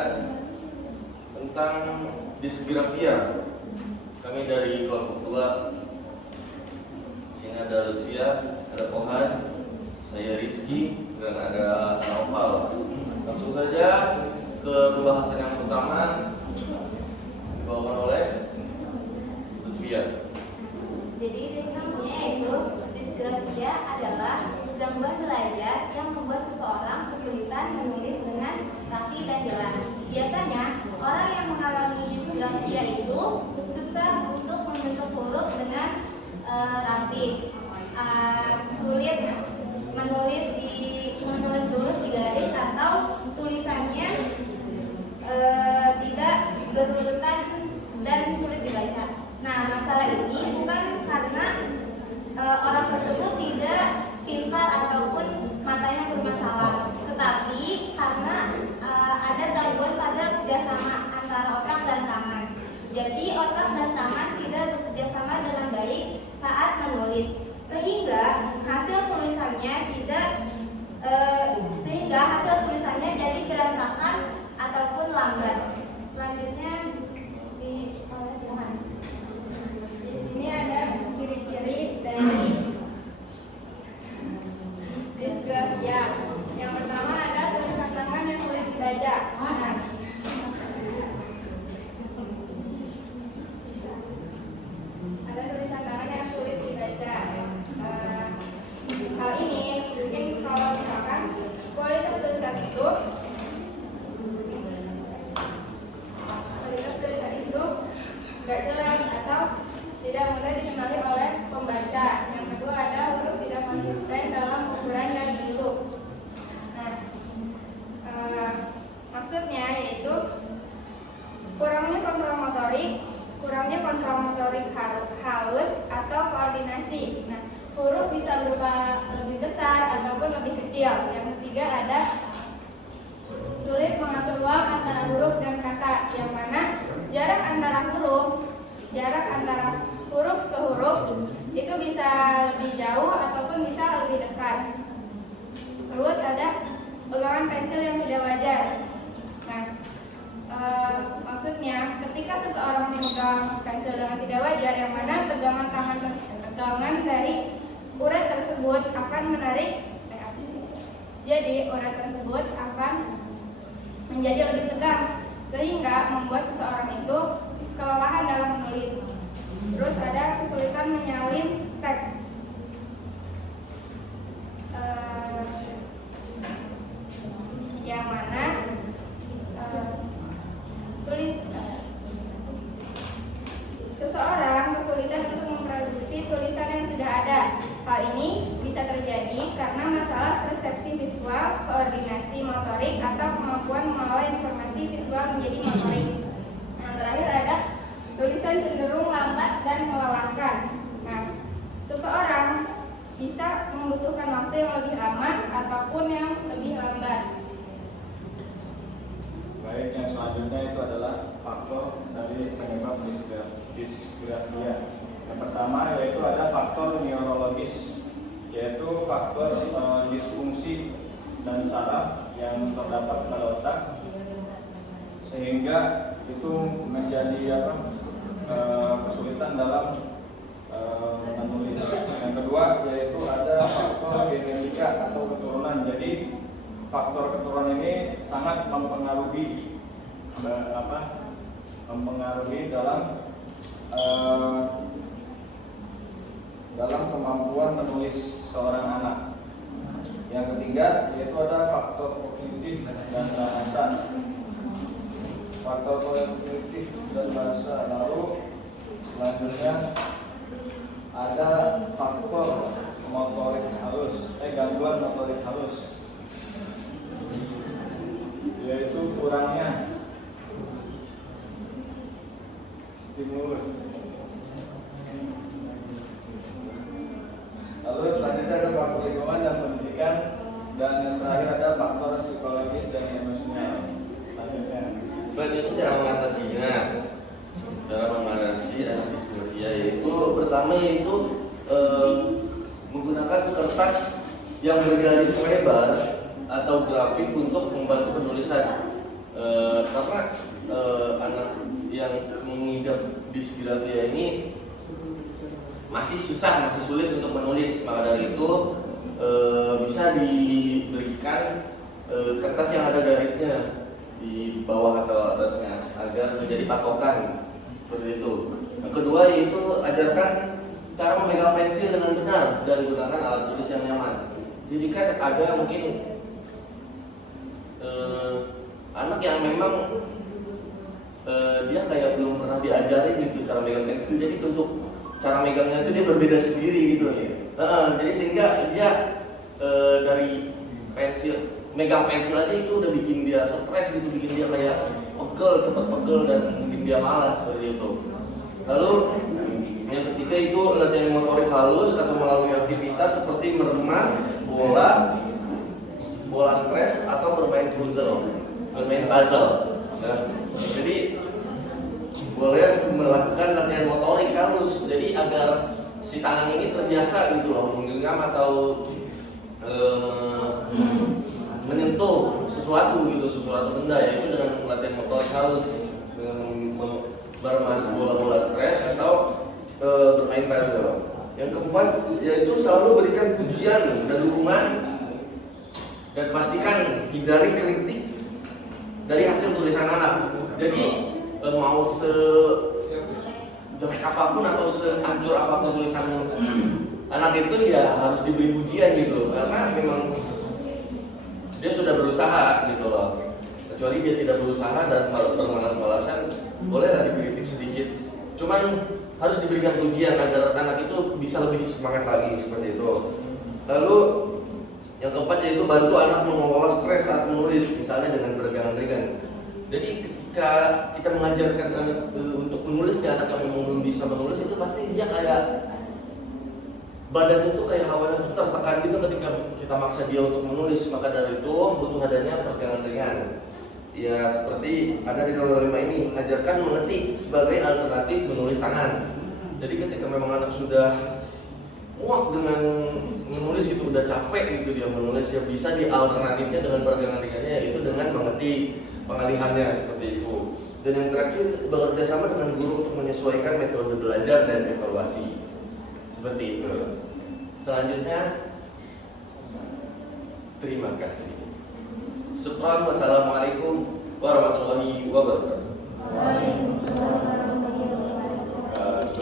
pelajaran tentang disgrafia. Kami dari kelompok 2. Sini ada Lutfia, ada Pohan, saya Rizky, dan ada Naufal. Langsung saja ke pembahasan yang pertama, dibawakan oleh Lutfia. Jadi definisinya yaitu disgrafia adalah gangguan belajar yang membuat seseorang kesulitan menulis dengan rapi dan jelas. Biasanya orang yang mengalami disgrafia itu susah untuk membentuk huruf dengan rapi, sulit menulis lurus di garis, atau tulisannya tidak berurutan dan sulit dibaca. Nah, masalah ini bukan karena orang tersebut tidak pintar ataupun matanya bermasalah, tetapi karena ada gangguan pada kerjasama antara otak dan tangan. Jadi otak dan tangan tidak bekerjasama dengan baik saat menulis, sehingga hasil tulisannya jadi berantakan ataupun lambat. Selanjutnya oleh Tuhan. Di sini ada ciri-ciri dari disgrafia. Yang pertama ada tulisan tangan yang sulit dibaca. Nah, ada tulisan tangan yang sulit dibaca. Hal ini mungkin kalau misalkan kualitas tulisan itu nggak jelas atau tidak mudah dikenali oleh pembaca. Yang kedua ada huruf tidak konsisten dalam ukuran dan bentuk. Nah, maksudnya yaitu kurangnya kontrol motorik halus atau koordinasi. Nah, huruf bisa berupa lebih besar ataupun lebih kecil. Yang ketiga ada sulit mengatur ruang antara huruf dan kata, yang mana jarak antara huruf ke huruf itu bisa lebih jauh ataupun bisa lebih dekat. Terus ada pegangan pensil yang tidak wajar. Nah, maksudnya ketika seseorang memegang pensil dengan tidak wajar, yang mana tegangan dari urat tersebut akan menarik jadi urat tersebut akan menjadi lebih tegang, sehingga membuat seseorang itu kelelahan dalam menulis. Terus ada kesulitan menyalin teks. Yang mana seseorang kesulitan untuk memproduksi tulisan yang sudah ada. Hal ini bisa terjadi karena masalah persepsi visual, koordinasi motorik, atau kemampuan mengolah informasi visual menjadi motorik. Yang terakhir ada tulisan cenderung lambat dan melelahkan. Nah, seseorang bisa membutuhkan waktu yang lebih lama ataupun yang lebih lambat. Baik, yang selanjutnya itu adalah faktor dari penyebab disgrafia. Yang pertama yaitu ada faktor neurologis, yaitu faktor disfungsi dan saraf yang terdapat pada otak, sehingga itu menjadi kesulitan dalam menulis. Yang kedua yaitu ada faktor genetika atau keturunan. Jadi faktor keturunan ini sangat mempengaruhi dalam kemampuan menulis seorang anak. Yang ketiga yaitu ada faktor kognitif dan bahasa. Faktor kognitif dan bahasa. Lalu selanjutnya ada faktor motorik halus, gangguan motorik halus, yaitu kurangnya stimulus. Lalu selanjutnya ada faktor lingkungan dan pendidikan, dan yang terakhir ada faktor psikologis dan emosional. Selanjutnya cara mengatasinya. Cara mengatasi disgrafia yaitu pertama yaitu menggunakan kertas yang bergaris lebar atau grafik untuk membantu penulisan. Karena anak yang mengidap disgrafia ini masih susah, masih sulit untuk menulis. Maka dari itu bisa diberikan kertas yang ada garisnya di bawah atau atasnya agar menjadi patokan seperti itu. Yang kedua yaitu ajarkan cara memegang pensil dengan benar dan gunakan alat tulis yang nyaman. Jadi kan ada mungkin anak yang memang dia kayak belum pernah diajarin gitu cara megang pensil, jadi untuk cara megangnya itu dia berbeda sendiri gitu ya. Jadi sehingga dia dari megang pensil aja itu udah bikin dia stres gitu, bikin dia kayak cepat pegel dan bikin dia malas seperti itu. Lalu yang ketiga itu latihan motorik halus atau melalui aktivitas seperti meremas bola stres atau bermain puzzle. Nah, jadi boleh melakukan latihan motorik halus, jadi agar si tangan ini terbiasa gitu loh menggenggam atau menyentuh sesuatu benda, yaitu dengan latihan motorik halus dengan meremas bola-bola stres atau bermain puzzle. Yang keempat yaitu selalu berikan pujian dan dukungan dan pastikan hindari kritik dari hasil tulisan anak. Jadi mau sejelek apapun atau sehancur apapun tulisan anak itu ya harus diberi pujian gitu, karena memang dia sudah berusaha gitu loh. Kecuali dia tidak berusaha dan bermalas-malasan, bolehlah dikritik sedikit. Cuman harus diberikan pujian agar anak itu bisa lebih semangat lagi seperti itu. Lalu yang keempat yaitu bantu anak mengelola stres saat menulis, misalnya dengan bergangan-gangan. Jadi ketika kita mengajarkan anak untuk menulis, anak yang memang belum bisa menulis itu pasti dia kayak badan itu kayak hawanya itu tertekan gitu ketika kita maksa dia untuk menulis. Maka dari itu butuh adanya pergangan-gangan. Ya seperti ada di nomor 5 ini, ajarkan mengetik sebagai alternatif menulis tangan. Jadi ketika memang anak sudah muak dengan menulis itu, udah capek gitu dia menulis, ya bisa di alternatifnya dengan pergangan-gangannya, yaitu dengan mengetik, pengalihannya seperti itu. Dan yang terakhir, bekerja sama dengan guru untuk menyesuaikan metode belajar dan evaluasi seperti itu. Selanjutnya, terima kasih. Syukran, wassalamualaikum warahmatullahi wabarakatuh.